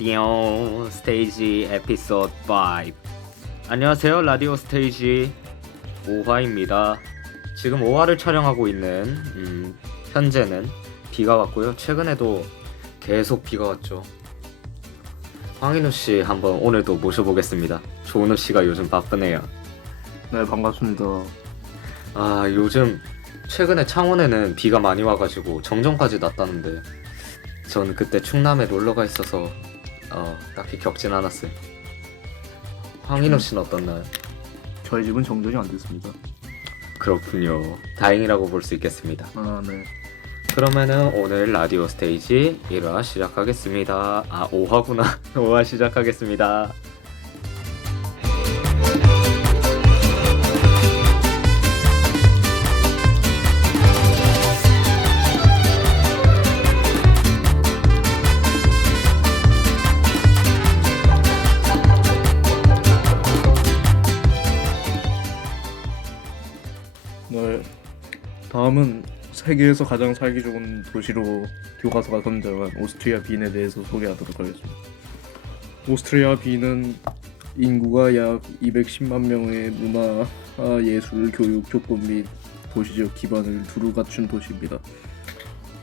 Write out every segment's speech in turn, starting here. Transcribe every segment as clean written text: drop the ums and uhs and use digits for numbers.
라디오 스테이지 에피소드 5. 안녕하세요. 라디오 스테이지 5화입니다. 지금 5화를 촬영하고 있는 현재는 비가 왔고요. 최근에도 계속 비가 왔죠. 황인우씨 한번 오늘도 모셔보겠습니다. 조은우씨가 요즘 바쁘네요. 네, 반갑습니다. 요즘 최근에 창원에는 비가 많이 와가지고 정전까지 났다는데 저는 그때 충남에 놀러가 있어서 딱히 겪진 않았어요. 황인우씨는 어떻나요? 저희 집은 정전이 안 됐습니다. 그렇군요. 다행이라고 볼 수 있겠습니다. 네. 그러면은 오늘 라디오 스테이지 1화 시작하겠습니다. 5화구나. 5화 시작하겠습니다. 네. 다음은 세계에서 가장 살기 좋은 도시로 교과서가 선정한 오스트리아 빈에 대해서 소개하도록 하겠습니다. 오스트리아 빈은 인구가 약 210만 명의 문화, 예술, 교육, 조건 및 도시적 기반을 두루 갖춘 도시입니다.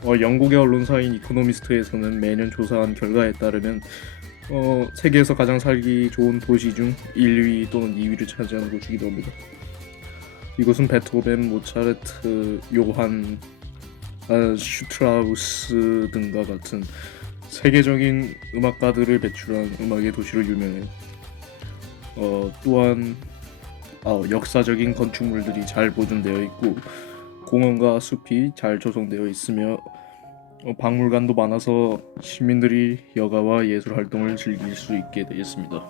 영국의 언론사인 이코노미스트에서는 매년 조사한 결과에 따르면 세계에서 가장 살기 좋은 도시 중 1위 또는 2위를 차지하는 곳이기도 합니다. 이곳은 베토벤, 모차르트, 요한 슈트라우스 등과 같은 세계적인 음악가들을 배출한 음악의 도시로 유명해요. 또한 역사적인 건축물들이 잘 보존되어 있고 공원과 숲이 잘 조성되어 있으며 박물관도 많아서 시민들이 여가와 예술 활동을 즐길 수 있게 되어 있습니다.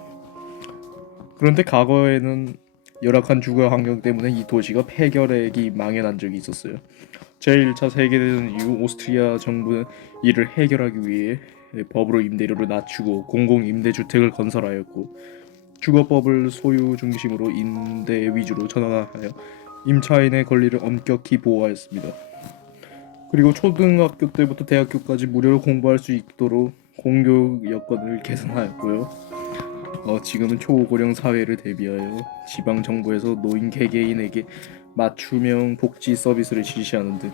그런데 과거에는 열악한 주거 환경 때문에 이 도시가 폐결핵이 망연한 적이 있었어요. 제1차 세계대전 이후 오스트리아 정부는 이를 해결하기 위해 법으로 임대료를 낮추고 공공임대주택을 건설하였고 주거법을 소유 중심으로 임대 위주로 전환하여 임차인의 권리를 엄격히 보호하였습니다. 그리고 초등학교 때부터 대학교까지 무료로 공부할 수 있도록 공교육 여건을 개선하였고요. 지금은 초고령 사회를 대비하여 지방 정부에서 노인 개개인에게 맞춤형 복지 서비스를 실시하는 등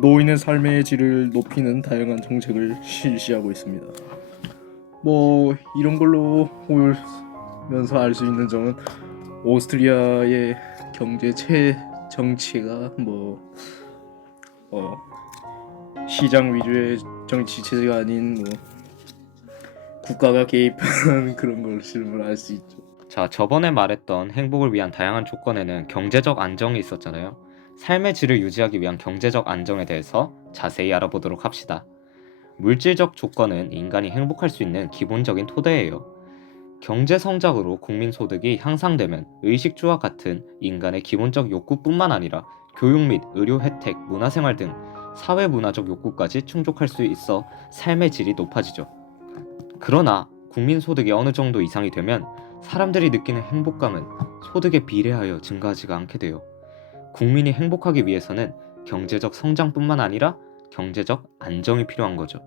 노인의 삶의 질을 높이는 다양한 정책을 실시하고 있습니다. 이런 걸로 보면서 알 수 있는 점은 오스트리아의 경제 정치가 시장 위주의 정치 체제가 아닌 국가가 개입하는 그런 것을 알 수 있죠. 자, 저번에 말했던 행복을 위한 다양한 조건에는 경제적 안정이 있었잖아요. 삶의 질을 유지하기 위한 경제적 안정에 대해서 자세히 알아보도록 합시다. 물질적 조건은 인간이 행복할 수 있는 기본적인 토대예요. 경제 성장으로 국민 소득이 향상되면 의식주와 같은 인간의 기본적 욕구뿐만 아니라 교육 및 의료 혜택, 문화생활 등 사회 문화적 욕구까지 충족할 수 있어 삶의 질이 높아지죠. 그러나 국민 소득이 어느 정도 이상이 되면 사람들이 느끼는 행복감은 소득에 비례하여 증가하지가 않게 돼요. 국민이 행복하기 위해서는 경제적 성장뿐만 아니라 경제적 안정이 필요한 거죠.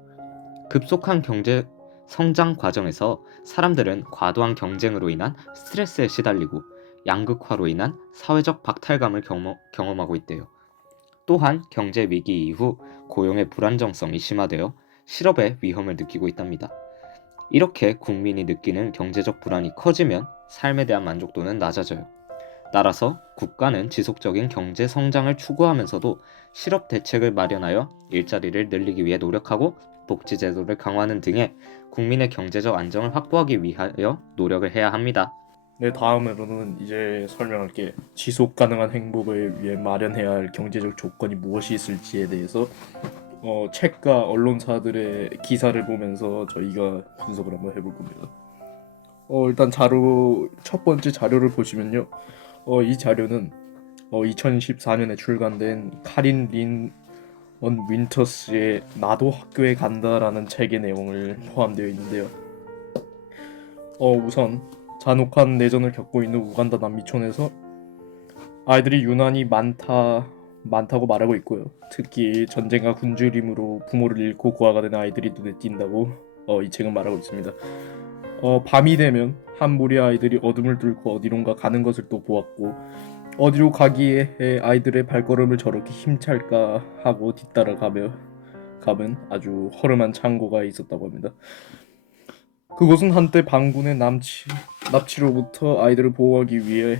급속한 경제 성장 과정에서 사람들은 과도한 경쟁으로 인한 스트레스에 시달리고 양극화로 인한 사회적 박탈감을 경험하고 있대요. 또한 경제 위기 이후 고용의 불안정성이 심화되어 실업의 위험을 느끼고 있답니다. 이렇게 국민이 느끼는 경제적 불안이 커지면 삶에 대한 만족도는 낮아져요. 따라서 국가는 지속적인 경제 성장을 추구하면서도 실업 대책을 마련하여 일자리를 늘리기 위해 노력하고 복지제도를 강화하는 등의 국민의 경제적 안정을 확보하기 위하여 노력을 해야 합니다. 네, 다음으로는 이제 설명할게. 지속 가능한 행복을 위해 마련해야 할 경제적 조건이 무엇이 있을지에 대해서 책과 언론사들의 기사를 보면서 저희가 분석을 한번 해볼 겁니다. 일단 첫 번째 자료를 보시면요. 이 자료는 2014년에 출간된 카린 린 윈터스의 나도 학교에 간다라는 책의 내용을 포함되어 있는데요. 우선 잔혹한 내전을 겪고 있는 우간다 남미촌에서 아이들이 유난히 많다고 말하고 있고요. 특히 전쟁과 굶주림으로 부모를 잃고 고아가 된 아이들이 눈에 띈다고 이 책은 말하고 있습니다. 밤이 되면 한 무리 아이들이 어둠을 뚫고 어디론가 가는 것을 또 보았고, 어디로 가기에 아이들의 발걸음을 저렇게 힘찰까 하고 뒤따라 가면 아주 허름한 창고가 있었다고 합니다. 그곳은 한때 반군의 납치로부터 아이들을 보호하기 위해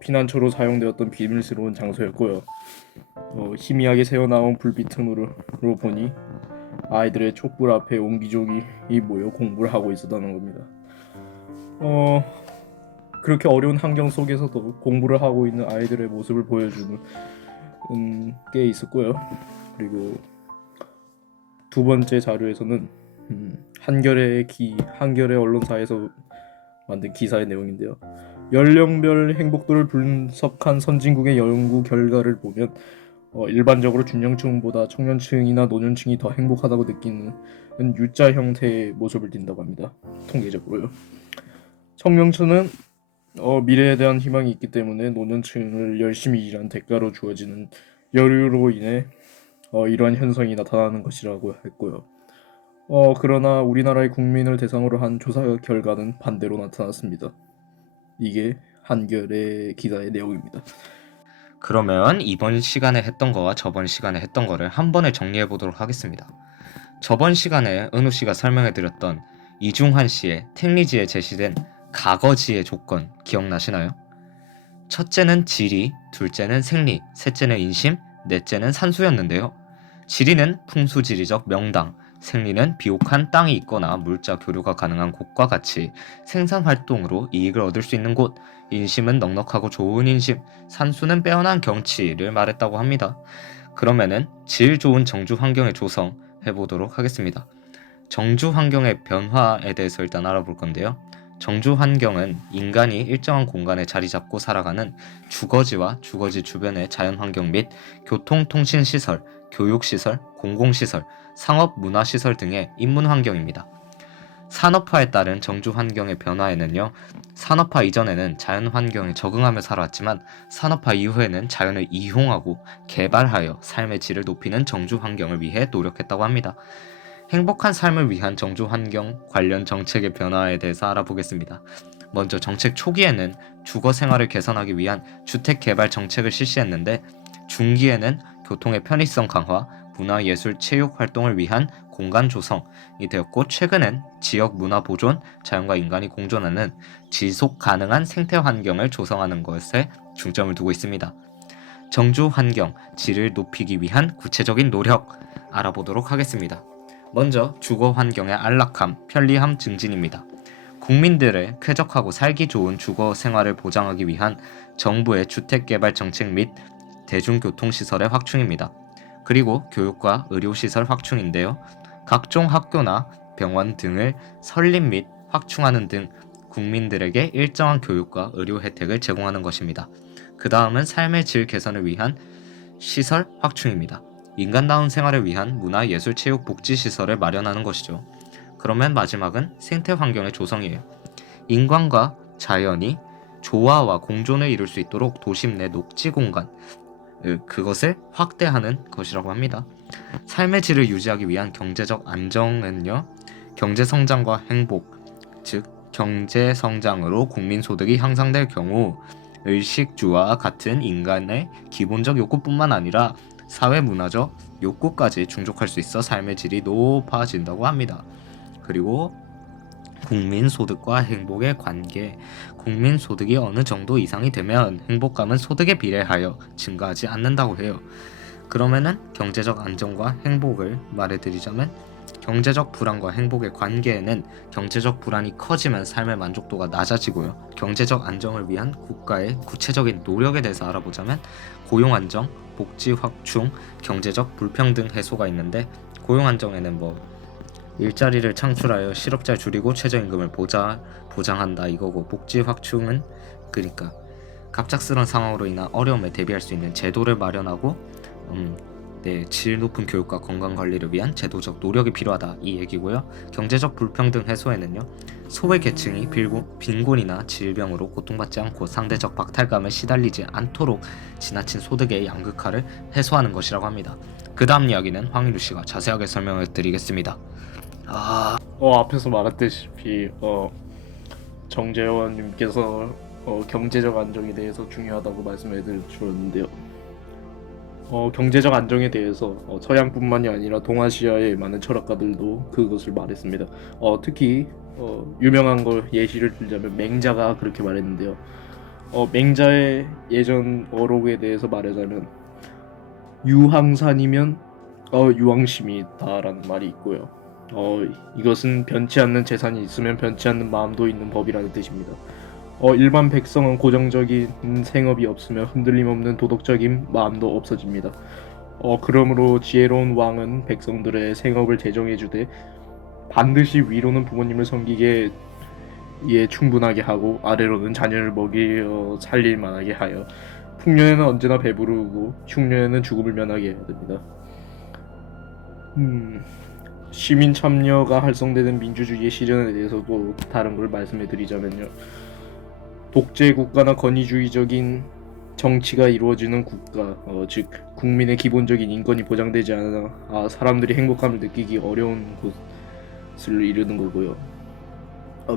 피난처로 사용되었던 비밀스러운 장소였고요. 희미하게 새어나온 불빛 틈으로 보니 아이들의 촛불 앞에 옹기종이 모여 공부를 하고 있었다는 겁니다. 그렇게 어려운 환경 속에서도 공부를 하고 있는 아이들의 모습을 보여주는 게 있었고요. 그리고 두 번째 자료에서는 한겨레 언론사에서 만든 기사의 내용인데요. 연령별 행복도를 분석한 선진국의 연구 결과를 보면 일반적으로 중년층보다 청년층이나 노년층이 더 행복하다고 느끼는 U자 형태의 모습을 띈다고 합니다. 통계적으로요. 청년층은 미래에 대한 희망이 있기 때문에 노년층을 열심히 일한 대가로 주어지는 여유로 인해 이러한 현상이 나타나는 것이라고 했고요. 그러나 우리나라의 국민을 대상으로 한 조사 결과는 반대로 나타났습니다. 이게 한겨레 기사의 내용입니다. 그러면 이번 시간에 했던 거와 저번 시간에 했던 거를 한 번에 정리해 보도록 하겠습니다. 저번 시간에 은우 씨가 설명해 드렸던 이중환 씨의 택리지에 제시된 가거지의 조건 기억나시나요? 첫째는 지리, 둘째는 생리, 셋째는 인심, 넷째는 산수였는데요. 지리는 풍수지리적 명당, 생리는 비옥한 땅이 있거나 물자 교류가 가능한 곳과 같이 생산활동으로 이익을 얻을 수 있는 곳, 인심은 넉넉하고 좋은 인심, 산수는 빼어난 경치를 말했다고 합니다. 그러면은 질 좋은 정주 환경의 조성 해보도록 하겠습니다. 정주 환경의 변화에 대해서 일단 알아볼 건데요. 정주 환경은 인간이 일정한 공간에 자리 잡고 살아가는 주거지와 주거지 주변의 자연환경 및 교통통신시설, 교육시설, 공공시설, 상업 문화시설 등의 인문환경입니다. 산업화에 따른 정주 환경의 변화에는요, 산업화 이전에는 자연환경에 적응하며 살아왔지만 산업화 이후에는 자연을 이용하고 개발하여 삶의 질을 높이는 정주 환경을 위해 노력했다고 합니다. 행복한 삶을 위한 정주 환경 관련 정책의 변화에 대해서 알아보겠습니다. 먼저 정책 초기에는 주거 생활을 개선하기 위한 주택 개발 정책을 실시했는데, 중기에는 교통의 편의성 강화, 문화, 예술, 체육 활동을 위한 공간 조성이 되었고, 최근엔 지역 문화 보존, 자연과 인간이 공존하는 지속 가능한 생태 환경을 조성하는 것에 중점을 두고 있습니다. 정주 환경, 질을 높이기 위한 구체적인 노력 알아보도록 하겠습니다. 먼저 주거 환경의 안락함, 편리함 증진입니다. 국민들의 쾌적하고 살기 좋은 주거 생활을 보장하기 위한 정부의 주택개발 정책 및 대중교통시설의 확충입니다. 그리고 교육과 의료시설 확충인데요. 각종 학교나 병원 등을 설립 및 확충하는 등 국민들에게 일정한 교육과 의료 혜택을 제공하는 것입니다. 그 다음은 삶의 질 개선을 위한 시설 확충입니다. 인간다운 생활을 위한 문화, 예술, 체육, 복지 시설을 마련하는 것이죠. 그러면 마지막은 생태 환경의 조성이에요. 인간과 자연이 조화와 공존을 이룰 수 있도록 도심 내 녹지 공간, 그것을 확대하는 것이라고 합니다. 삶의 질을 유지하기 위한 경제적 안정은요, 경제성장과 행복, 즉 경제성장으로 국민소득이 향상될 경우 의식주와 같은 인간의 기본적 욕구뿐만 아니라 사회 문화적 욕구까지 충족할 수 있어 삶의 질이 높아진다고 합니다. 그리고 국민소득과 행복의 관계, 국민소득이 어느 정도 이상이 되면 행복감은 소득에 비례하여 증가하지 않는다고 해요. 그러면은 경제적 안정과 행복을 말해드리자면, 경제적 불안과 행복의 관계에는 경제적 불안이 커지면 삶의 만족도가 낮아지고요. 경제적 안정을 위한 국가의 구체적인 노력에 대해서 알아보자면, 고용 안정, 복지 확충, 경제적 불평등 해소가 있는데, 고용 안정에는 일자리를 창출하여 실업자 줄이고 최저임금을 보장한다 이거고, 복지 확충은 그러니까 갑작스러운 상황으로 인한 어려움에 대비할 수 있는 제도를 마련하고 질 높은 교육과 건강관리를 위한 제도적 노력이 필요하다 이 얘기고요. 경제적 불평등 해소에는요, 소외 계층이 빈곤이나 질병으로 고통받지 않고 상대적 박탈감에 시달리지 않도록 지나친 소득의 양극화를 해소하는 것이라고 합니다. 그 다음 이야기는 황인우 씨가 자세하게 설명을 드리겠습니다. 앞에서 말했다시피 정재원님께서 경제적 안정에 대해서 중요하다고 말씀해 주셨는데요. 경제적 안정에 대해서 서양뿐만이 아니라 동아시아의 많은 철학가들도 그것을 말했습니다. 특히 유명한 걸 예시를 들자면 맹자가 그렇게 말했는데요. 맹자의 예전 어록에 대해서 말하자면 유항산이면 유황심이다라는 말이 있고요. 이것은 변치 않는 재산이 있으면 변치 않는 마음도 있는 법이라는 뜻입니다. 일반 백성은 고정적인 생업이 없으며 흔들림 없는 도덕적인 마음도 없어집니다. 그러므로 지혜로운 왕은 백성들의 생업을 제정해주되 반드시 위로는 부모님을 섬기게 충분하게 하고 아래로는 자녀를 먹여 살릴 만하게 하여 풍년에는 언제나 배부르고 흉년에는 죽음을 면하게 해야 됩니다. 시민 참여가 활성되는 민주주의의 실현에 대해서도 다른 걸 말씀해 드리자면요. 독재 국가나 권위주의적인 정치가 이루어지는 국가, 즉 국민의 기본적인 인권이 보장되지 않아 사람들이 행복감을 느끼기 어려운 곳을 이루는 거고요.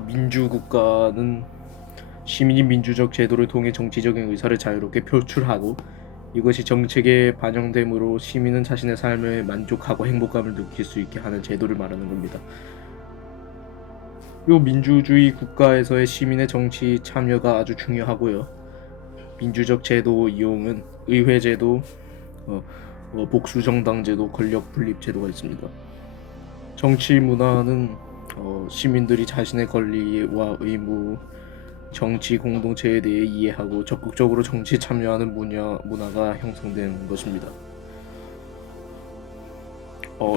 민주국가는 시민이 민주적 제도를 통해 정치적인 의사를 자유롭게 표출하고 이것이 정책에 반영되므로 시민은 자신의 삶에 만족하고 행복감을 느낄 수 있게 하는 제도를 말하는 겁니다. 이 민주주의 국가에서의 시민의 정치 참여가 아주 중요하고요. 민주적 제도 이용은 의회제도, 복수정당제도, 권력분립제도가 있습니다. 정치 문화는 시민들이 자신의 권리와 의무, 정치 공동체에 대해 이해하고 적극적으로 정치에 참여하는 문화가 형성되는 것입니다.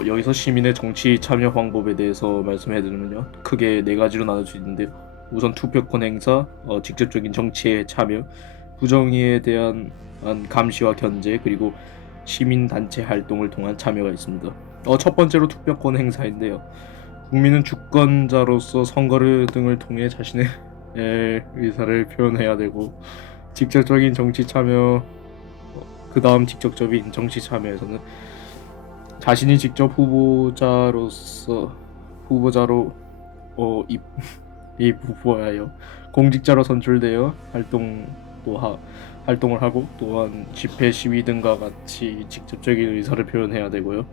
여기서 시민의 정치 참여 방법에 대해서 말씀해드리면요, 크게 네 가지로 나눌 수 있는데요. 우선 투표권 행사, 직접적인 정치에 참여, 부정의에 대한 감시와 견제, 그리고 시민단체 활동을 통한 참여가 있습니다. 첫 번째로 투표권 행사인데요. 국민은 주권자로서 선거를 등을 통해 자신의 의사를 표현해야 되고, 직접적인 정치 참여, 그 다음 직접적인 정치 참여에서는 자신이 직접 후보자로 후보하여 공직자로 선출되어 활동을 하고, 또한 집회 시위 등과 같이 직접적인 의사를 표현해야 되고요.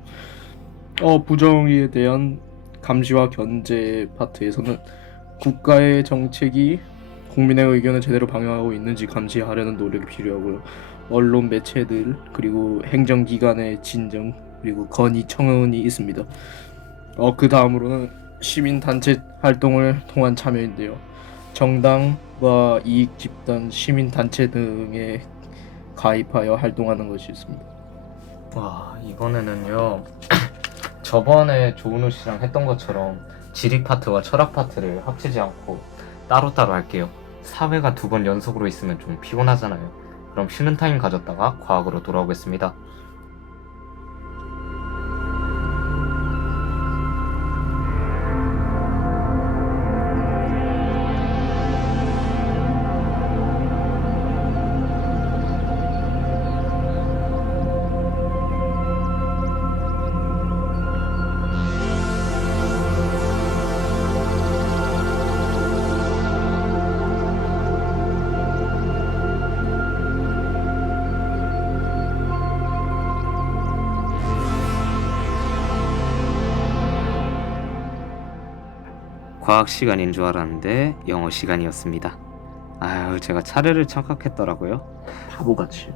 부정의에 대한 감시와 견제 파트에서는 국가의 정책이 국민의 의견을 제대로 반영하고 있는지 감시하려는 노력이 필요하고요. 언론 매체들, 그리고 행정기관의 진정, 그리고 건의 청원이 있습니다. 그 다음으로는 시민단체 활동을 통한 참여인데요. 정당과 이익집단, 시민단체 등에 가입하여 활동하는 것이 있습니다. 와, 이번에는요. 저번에 조은우 씨랑 했던 것처럼 지리 파트와 철학 파트를 합치지 않고 따로따로 할게요. 사회가 2번 연속으로 있으면 좀 피곤하잖아요. 그럼 쉬는 타임 가졌다가 과학으로 돌아오겠습니다. 과학 시간인 줄 알았는데 영어 시간이었습니다. 아유, 제가 차례를 착각했더라고요. 바보같이.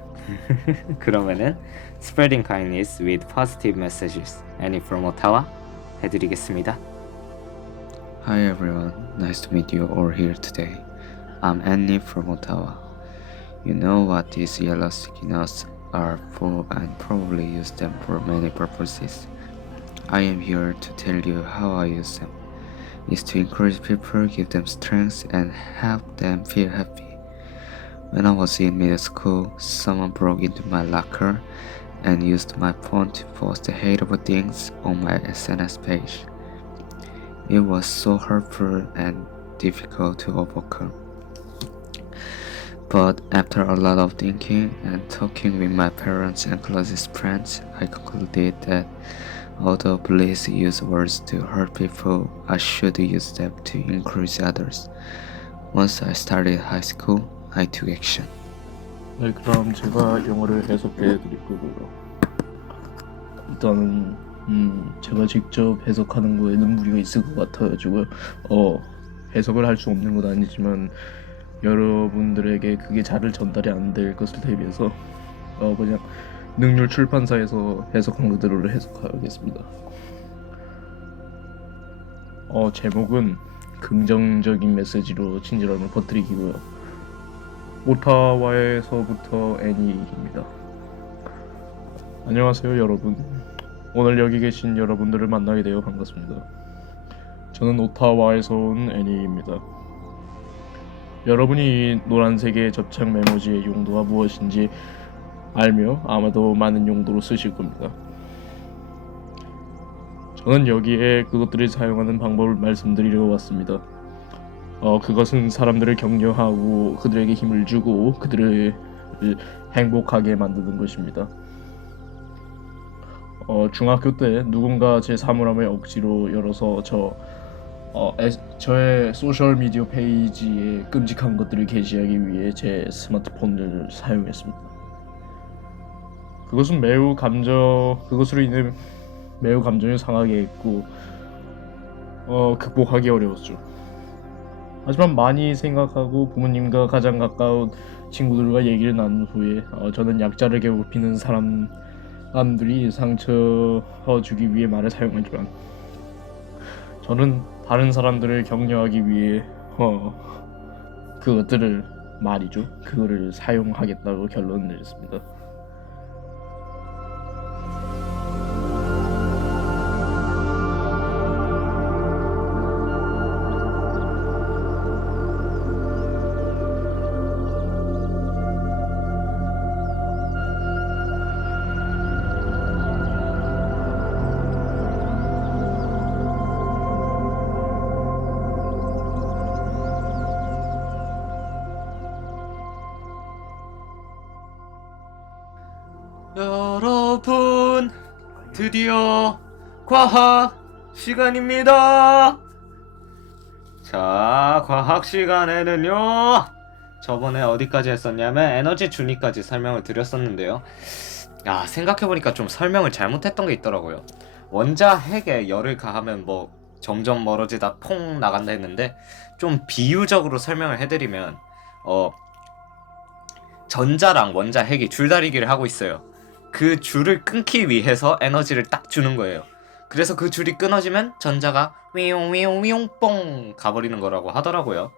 그러면은 Spreading kindness with positive messages. Annie from Ottawa 해드리겠습니다. Hi everyone, nice to meet you all here today. I'm Annie from Ottawa. You know what these yellow sticky notes are for and probably use them for many purposes. I am here to tell you how I use them. It's to encourage people, give them strength, and help them feel happy. When I was in middle school, someone broke into my locker and used my phone to post hateful things on my SNS page. It was so hurtful and difficult to overcome. But after a lot of thinking and talking with my parents and closest friends, I concluded that Although police use words to hurt people, I should use them to encourage others. Once I started high school, I took action. 네, 그럼 제가 영어를 해석해 드릴 거고요. 일단은 제가 직접 해석하는 거에는 무리가 있을 것 같아가지고 해석을 할 수 없는 건 아니지만 여러분들에게 그게 잘 전달이 안 될 것을 대비해서 그냥 능률 출판사에서 해석한 그대로를 해석하겠습니다. 제목은 긍정적인 메시지로 친절함을 퍼뜨리기고요. 오타와에서부터 애니입니다. 안녕하세요 여러분. 오늘 여기 계신 여러분들을 만나게 되어 반갑습니다. 저는 오타와에서 온 애니입니다. 여러분이 노란색의 접착 메모지의 용도가 무엇인지 알며 아마도 많은 용도로 쓰실 겁니다. 저는 여기에 그것들을 사용하는 방법을 말씀드리려 왔습니다. 그것은 사람들을 격려하고 그들에게 힘을 주고 그들을 행복하게 만드는 것입니다. 중학교 때 누군가 제 사물함을 억지로 열어서 저의 소셜 미디어 페이지에 끔찍한 것들을 게시하기 위해 제 스마트폰을 사용했습니다. 그것으로 인해 매우 감정이 상하게 했고 극복하기 어려웠죠. 하지만 많이 생각하고 부모님과 가장 가까운 친구들과 얘기를 나눈 후에 저는 약자를 괴롭히는 사람들이 상처 주기 위해 말을 사용하지만 저는 다른 사람들을 격려하기 위해 그거를 사용하겠다고 결론을 내렸습니다. 여러분, 드디어 과학 시간입니다. 자, 과학 시간에는요, 저번에 어디까지 했었냐면 에너지 준위까지 설명을 드렸었는데요. 야, 생각해보니까 좀 설명을 잘못했던 게 있더라고요. 원자 핵에 열을 가하면 뭐 점점 멀어지다 퐁 나간다 했는데, 좀 비유적으로 설명을 해드리면 전자랑 원자 핵이 줄다리기를 하고 있어요. 그 줄을 끊기 위해서 에너지를 딱 주는 거예요. 그래서 그 줄이 끊어지면 전자가 위용 뽕 가버리는 거라고 하더라고요.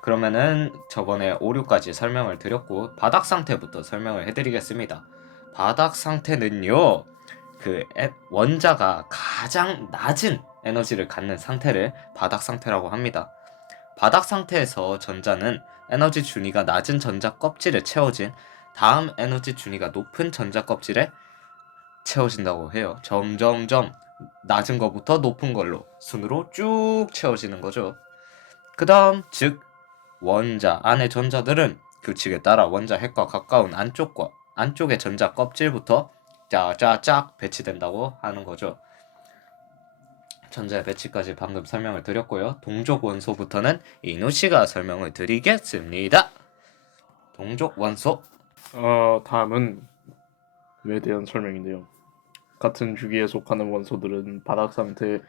그러면은 저번에 오류까지 설명을 드렸고 바닥 상태부터 설명을 해드리겠습니다. 바닥 상태는요, 원자가 가장 낮은 에너지를 갖는 상태를 바닥 상태라고 합니다. 바닥 상태에서 전자는 에너지 준위가 낮은 전자 껍질에 채워진 다음 에너지 준위가 높은 전자 껍질에 채워진다고 해요. 점점점 낮은 것부터 높은 걸로 순으로 쭉 채워지는 거죠. 그 다음 즉 원자 안의 전자들은 규칙에 따라 원자 핵과 가까운 안쪽의 전자 껍질부터 쫙쫙쫙 배치된다고 하는 거죠. 전자의 배치까지 방금 설명을 드렸고요. 동족 원소부터는 이누씨가 설명을 드리겠습니다. 동족 원소. 다음은 에 대한 설명인데요. 같은 주기에 속하는 원소들은 바닥 상태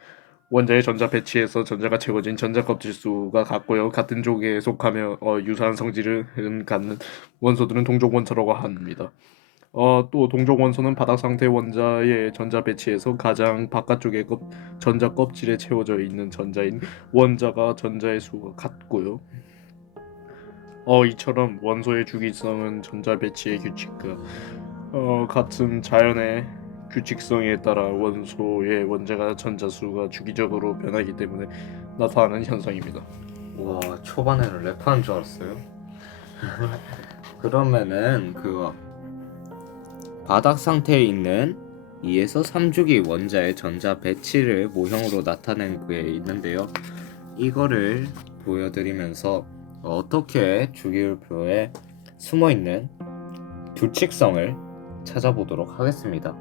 원자의 전자 배치에서 전자가 채워진 전자 껍질 수가 같고요. 같은 족에 속하며 유사한 성질을 갖는 원소들은 동족 원소라고 합니다. 또 동족 원소는 바닥 상태 원자의 전자 배치에서 가장 바깥쪽에 전자 껍질에 채워져 있는 전자인 원자가 전자의 수가 같고요. 이처럼 원소의 주기성은 전자 배치의 규칙과 같은 자연의 규칙성에 따라 원소의 원자가 전자수가 주기적으로 변하기 때문에 나타나는 현상입니다. 와, 초반에는 랩하는 줄 알았어요. 그러면은 바닥 상태에 있는 2에서 3주기 원자의 전자 배치를 모형으로 나타낸 게 있는데요. 이거를 보여드리면서 어떻게 주기율표에 숨어있는 규칙성을 찾아보도록 하겠습니다.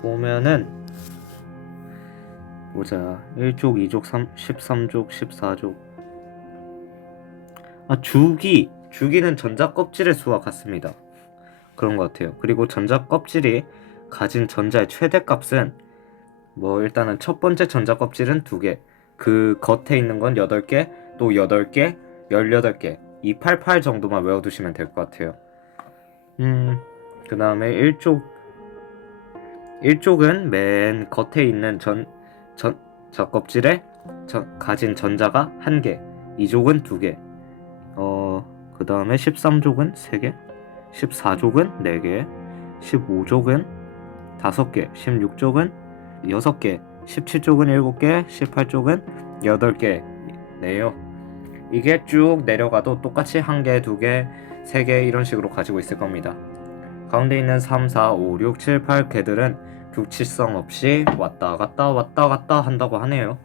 보면은 보자. 1족, 2족, 13족, 14족. 주기는 전자 껍질의 수와 같습니다. 그런 것 같아요. 그리고 전자 껍질이 가진 전자의 최대값은 일단은 첫 번째 전자 껍질은 2개, 그 겉에 있는 건 8개, 또 8개, 18개, 288 정도만 외워두시면 될 것 같아요. 그 다음에 1족은 맨 겉에 있는 전자 껍질에 가진 전자가 1개, 2족은 2개, 그 다음에 13족은 3개, 14족은 4개, 15족은 5개, 16족은 6개, 17쪽은 7개, 18쪽은 8개네요. 이게 쭉 내려가도 똑같이 1개, 2개, 3개 이런 식으로 가지고 있을 겁니다. 가운데 있는 3, 4, 5, 6, 7, 8 개들은 규칙성 없이 왔다 갔다 한다고 하네요.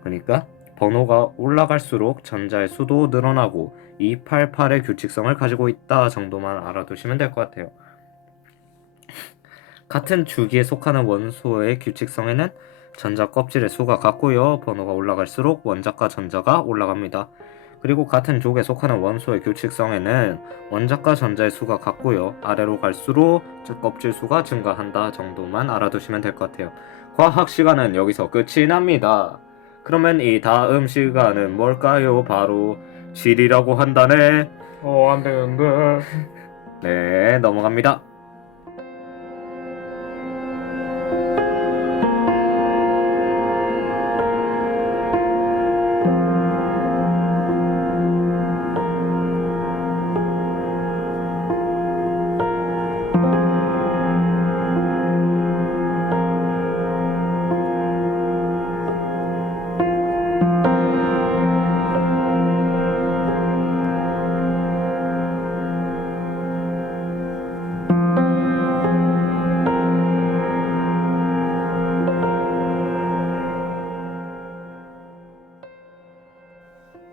그러니까 번호가 올라갈수록 전자의 수도 늘어나고 288의 규칙성을 가지고 있다 정도만 알아두시면 될 것 같아요. 같은 주기에 속하는 원소의 규칙성에는 전자 껍질의 수가 같고요. 번호가 올라갈수록 원자과 전자가 올라갑니다. 그리고 같은 족에 속하는 원소의 규칙성에는 원자과 전자의 수가 같고요. 아래로 갈수록 껍질 수가 증가한다 정도만 알아두시면 될 것 같아요. 과학 시간은 여기서 끝이 납니다. 그러면 이 다음 시간은 뭘까요? 바로 질이라고 한다네. 안 되는데. 네, 넘어갑니다.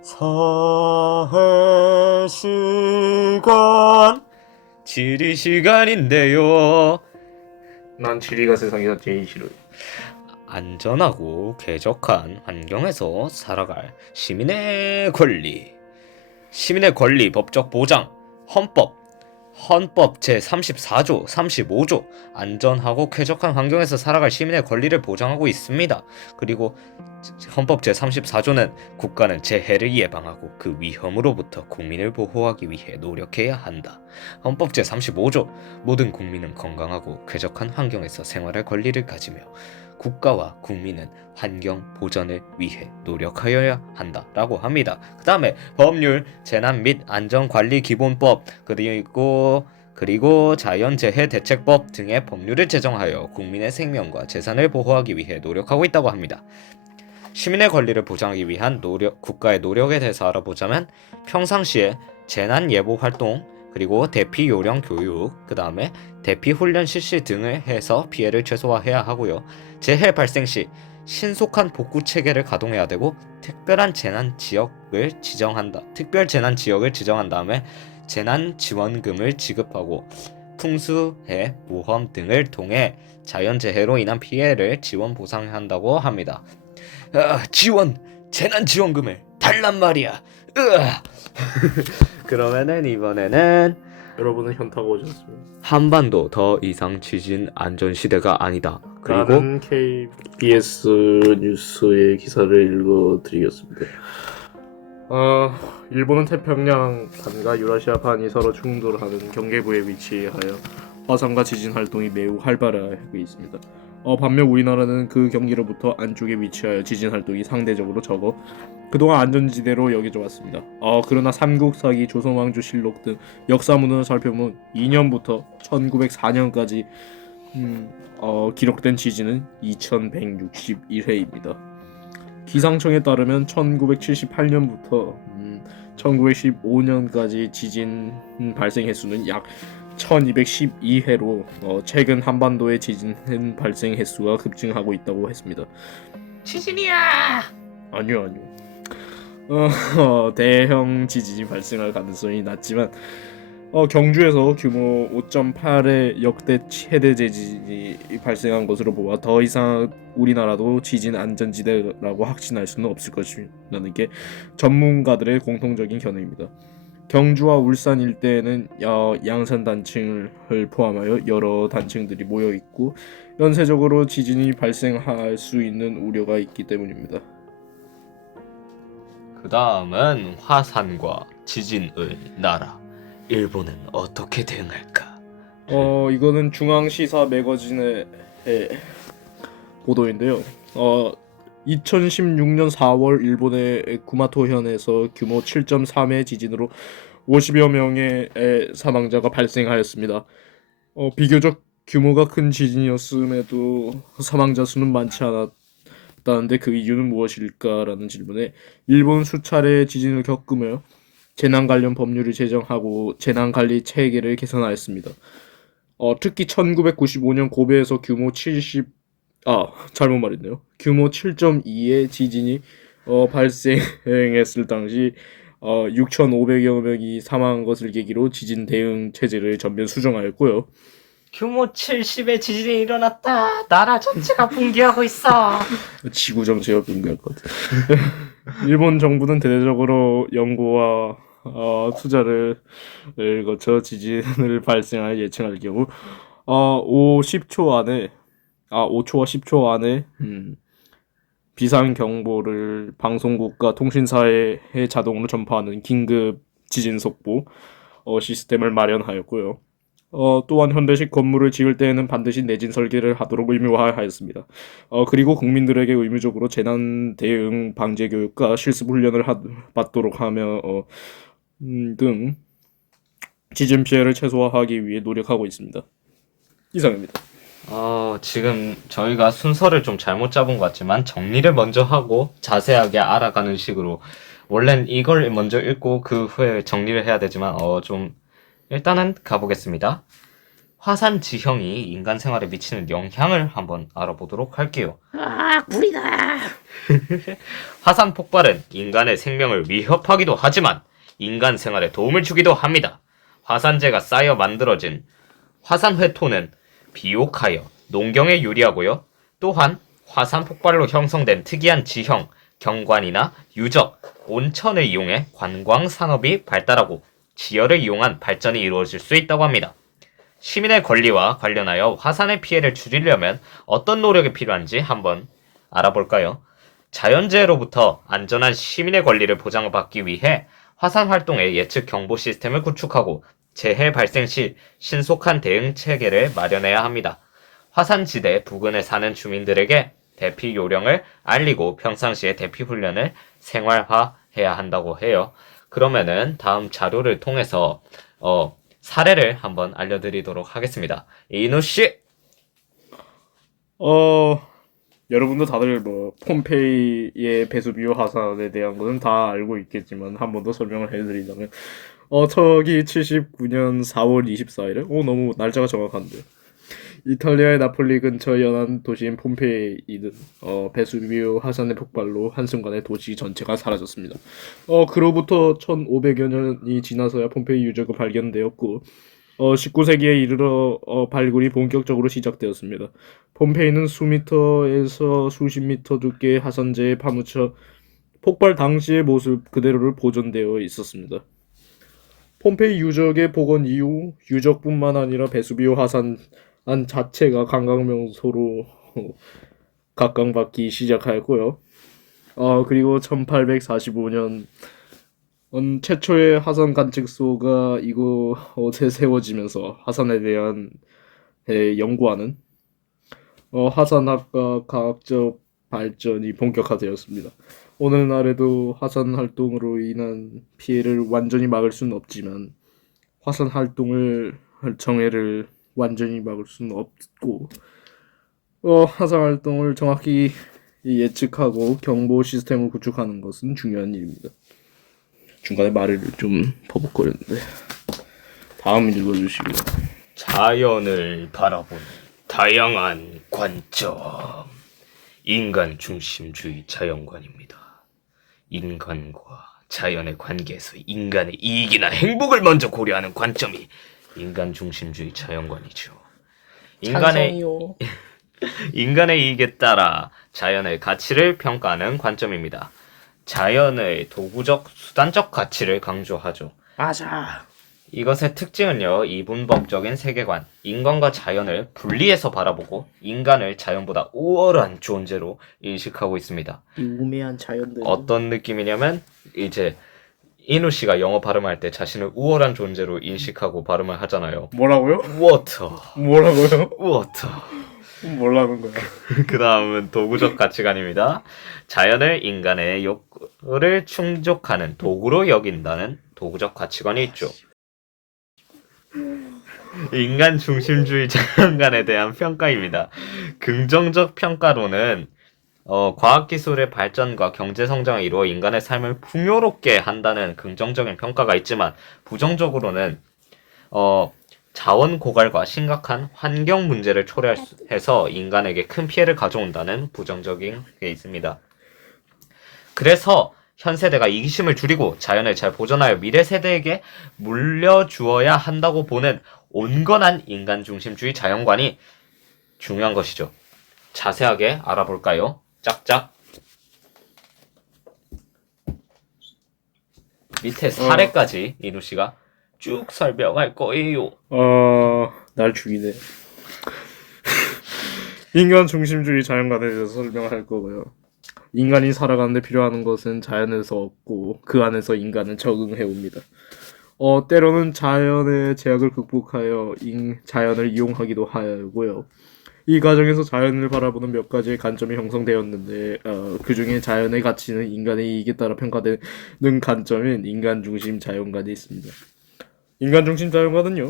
사회 시간, 지리 시간인데요. 난 지리가 세상에서 제일 싫어요. 안전하고 쾌적한 환경에서 살아갈 시민의 권리. 시민의 권리 법적 보장. 헌법 제34조, 35조 안전하고 쾌적한 환경에서 살아갈 시민의 권리를 보장하고 있습니다. 그리고 헌법 제34조는 국가는 재해를 예방하고 그 위험으로부터 국민을 보호하기 위해 노력해야 한다. 헌법 제35조 모든 국민은 건강하고 쾌적한 환경에서 생활할 권리를 가지며 국가와 국민은 환경 보전을 위해 노력하여야 한다라고 합니다. 그 다음에 법률, 재난 및 안전관리 기본법, 그리고 자연재해 대책법 등의 법률을 제정하여 국민의 생명과 재산을 보호하기 위해 노력하고 있다고 합니다. 시민의 권리를 보장하기 위한 국가의 노력에 대해서 알아보자면 평상시에 재난 예보 활동, 그리고 대피 요령 교육, 그 다음에 대피 훈련 실시 등을 해서 피해를 최소화해야 하고요. 재해 발생 시 신속한 복구 체계를 가동해야 되고 특별 재난 지역을 지정한 다음에 재난 지원금을 지급하고 풍수해 보험 등을 통해 자연재해로 인한 피해를 지원 보상한다고 합니다. 재난 지원금을 달란 말이야. 그러면은 이번에는 여러분은 현타가 오셨습니다. 한반도 더 이상 지진 안전 시대가 아니다. 그리고 라는 KBS 뉴스의 기사를 읽어드리겠습니다. 일본은 태평양 반과 유라시아반이 서로 충돌하는 경계부에 위치하여 화산과 지진 활동이 매우 활발하고 있습니다. 반면 우리나라는 그 경계로부터 안쪽에 위치하여 지진 활동이 상대적으로 적어 그동안 안전지대로 여겨져 왔습니다. 그러나 삼국사기, 조선왕조실록 등 역사문헌을 살펴보면 2년부터 1904년까지 기록된 지진은 2161회입니다. 기상청에 따르면 1978년부터 1915년까지 지진 발생 횟수는 약 1212회로 최근 한반도의 지진 발생 횟수가 급증하고 있다고 했습니다. 지진이야! 아니요. 대형 지진이 발생할 가능성이 낮지만 경주에서 규모 5.8의 역대 최대 지진이 발생한 것으로 보아 더 이상 우리나라도 지진 안전지대라고 확신할 수는 없을 것이라는 게 전문가들의 공통적인 견해입니다. 경주와 울산 일대에는 양산 단층을 포함하여 여러 단층들이 모여 있고 연쇄적으로 지진이 발생할 수 있는 우려가 있기 때문입니다. 그 다음은 화산과 지진의 나라. 일본은 어떻게 대응할까? 이거는 중앙시사 매거진의 보도인데요. 2016년 4월 일본의 구마토현에서 규모 7.3의 지진으로 50여 명의 사망자가 발생하였습니다. 비교적 규모가 큰 지진이었음에도 사망자 수는 많지 않았다는데 그 이유는 무엇일까라는 질문에 일본 수차례 지진을 겪으며 재난 관련 법률을 제정하고 재난 관리 체계를 개선하였습니다. 특히 1995년 고베에서 잘못 말했네요. 규모 7.2의 지진이 발생했을 당시 6,500여 명이 사망한 것을 계기로 지진 대응 체제를 전면 수정하였고요. 규모 70의 지진이 일어났다. 나라 전체가 붕괴하고 있어. 지구 전체가 붕괴할 것 같아. 일본 정부는 대대적으로 연구와 투자를 거쳐 지진을 발생할 예측할 경우 5초와 10초 안에 비상 경보를 방송국과 통신사에 자동으로 전파하는 긴급 지진 속보 시스템을 마련하였고요. 또한 현대식 건물을 지을 때에는 반드시 내진 설계를 하도록 의무화하였습니다. 그리고 국민들에게 의무적으로 재난 대응 방제 교육과 실습 훈련을 받도록 하며 등 지진 피해를 최소화하기 위해 노력하고 있습니다. 이상입니다. 지금 저희가 순서를 좀 잘못 잡은 것 같지만 정리를 먼저 하고 자세하게 알아가는 식으로 원래는 이걸 먼저 읽고 그 후에 정리를 해야 되지만 좀 일단은 가보겠습니다. 화산 지형이 인간 생활에 미치는 영향을 한번 알아보도록 할게요. 구리다. 화산 폭발은 인간의 생명을 위협하기도 하지만 인간 생활에 도움을 주기도 합니다. 화산재가 쌓여 만들어진 화산 회토는 비옥하여 농경에 유리하고요. 또한 화산 폭발로 형성된 특이한 지형, 경관이나 유적, 온천을 이용해 관광 산업이 발달하고 지열을 이용한 발전이 이루어질 수 있다고 합니다. 시민의 권리와 관련하여 화산의 피해를 줄이려면 어떤 노력이 필요한지 한번 알아볼까요? 자연재해로부터 안전한 시민의 권리를 보장받기 위해 화산 활동의 예측 경보 시스템을 구축하고 재해 발생 시 신속한 대응 체계를 마련해야 합니다. 화산지대 부근에 사는 주민들에게 대피 요령을 알리고 평상시에 대피 훈련을 생활화해야 한다고 해요. 그러면은 다음 자료를 통해서 사례를 한번 알려드리도록 하겠습니다. 이누 씨. 여러분도 다들 뭐 폼페이의 베수비오 화산에 대한 거는 다 알고 있겠지만 한 번 더 설명을 해드리자면 서기 79년 4월 24일에 너무 날짜가 정확한데 이탈리아의 나폴리 근처 연안 도시인 폼페이는 베수비오 화산의 폭발로 한순간에 도시 전체가 사라졌습니다. 그로부터 1500여 년이 지나서야 폼페이 유적은 발견되었고 19세기에 이르러 발굴이 본격적으로 시작되었습니다. 폼페이는 수미터에서 수십 미터 두께의 화산재에 파묻혀 폭발 당시의 모습 그대로를 보존되어 있었습니다. 폼페이 유적의 복원 이후 유적뿐만 아니라 베수비오 화산 자체가 관광 명소로 각광받기 시작하였고요. 그리고 1845년 최초의 화산 관측소가 이곳에 세워지면서 화산에 대한 연구하는 화산학과 과학적 발전이 본격화되었습니다. 오늘날에도 화산 활동으로 인한 피해를 완전히 막을 수는 없지만 화산 활동을 정해를 완전히 막을 수는 없고 화산 활동을 정확히 예측하고 경보 시스템을 구축하는 것은 중요한 일입니다. 중간에 말을 좀 버벅거렸는데 다음 읽어주시고요. 자연을 바라보는 다양한 관점. 인간 중심주의 자연관입니다. 인간과 자연의 관계에서 인간의 이익이나 행복을 먼저 고려하는 관점이 인간 중심주의 자연관이죠. 찬성이요. 인간의 이익에 따라 자연의 가치를 평가하는 관점입니다. 자연의 도구적, 수단적 가치를 강조하죠. 맞아. 이것의 특징은요, 이분법적인 세계관, 인간과 자연을 분리해서 바라보고 인간을 자연보다 우월한 존재로 인식하고 있습니다. 이 우매한 자연들. 어떤 느낌이냐면 이제 이누 씨가 영어 발음할 때 자신을 우월한 존재로 인식하고 발음을 하잖아요. 뭐라고요? 워터, 뭐라고요? 워터. 뭐라는 거야? 그 다음은 도구적 가치관입니다. 자연을 인간의 욕구를 충족하는 도구로 여긴다는 도구적 가치관이 있죠. 인간 중심주의 자연관에 대한 평가입니다. 긍정적 평가로는 과학기술의 발전과 경제성장을 이루어 인간의 삶을 풍요롭게 한다는 긍정적인 평가가 있지만 부정적으로는 자원 고갈과 심각한 환경 문제를 초래해서 인간에게 큰 피해를 가져온다는 부정적인 게 있습니다. 그래서 현 세대가 이기심을 줄이고 자연을 잘 보존하여 미래 세대에게 물려주어야 한다고 보는 온건한 인간 중심주의 자연관이 중요한 것이죠. 자세하게 알아볼까요? 짝짝. 밑에 사례까지 이누 씨가 쭉 설명할 거예요. 날 죽이네. 인간 중심주의 자연관에 대해서 설명할 거고요. 인간이 살아가는데 필요한 것은 자연에서 얻고 그 안에서 인간은 적응해 옵니다. 때로는 자연의 제약을 극복하여 자연을 이용하기도 하고요. 이 과정에서 자연을 바라보는 몇 가지의 관점이 형성되었는데 그 중에 자연의 가치는 인간의 이익에 따라 평가되는 관점인 인간 중심 자연관이 있습니다. 인간 중심 자연관은요,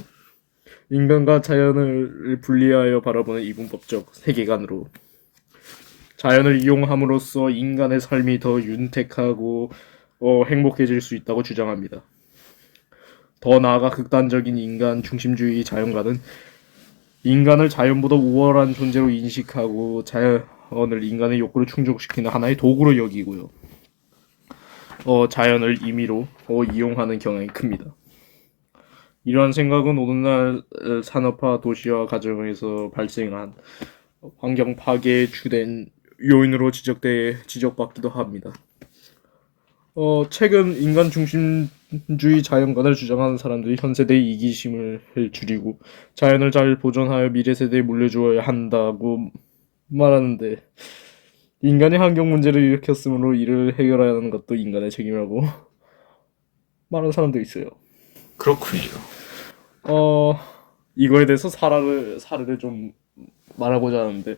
인간과 자연을 분리하여 바라보는 이분법적 세계관으로 자연을 이용함으로써 인간의 삶이 더 윤택하고 행복해질 수 있다고 주장합니다. 더 나아가 극단적인 인간 중심주의 자연관은 인간을 자연보다 우월한 존재로 인식하고 자연을 인간의 욕구를 충족시키는 하나의 도구로 여기고요. 자연을 임의로 이용하는 경향이 큽니다. 이러한 생각은 오늘날 산업화 도시화 과정에서 발생한 환경 파괴의 주된 요인으로 지적받기도 합니다. 최근 인간 중심주의 자연관을 주장하는 사람들이 현 세대의 이기심을 줄이고 자연을 잘 보존하여 미래 세대에 물려주어야 한다고 말하는데, 인간이 환경 문제를 일으켰으므로 이를 해결해야 하는 것도 인간의 책임이라고 말하는 사람도 있어요. 그렇군요. 이거에 대해서 사례를 좀 말하고자 하는데,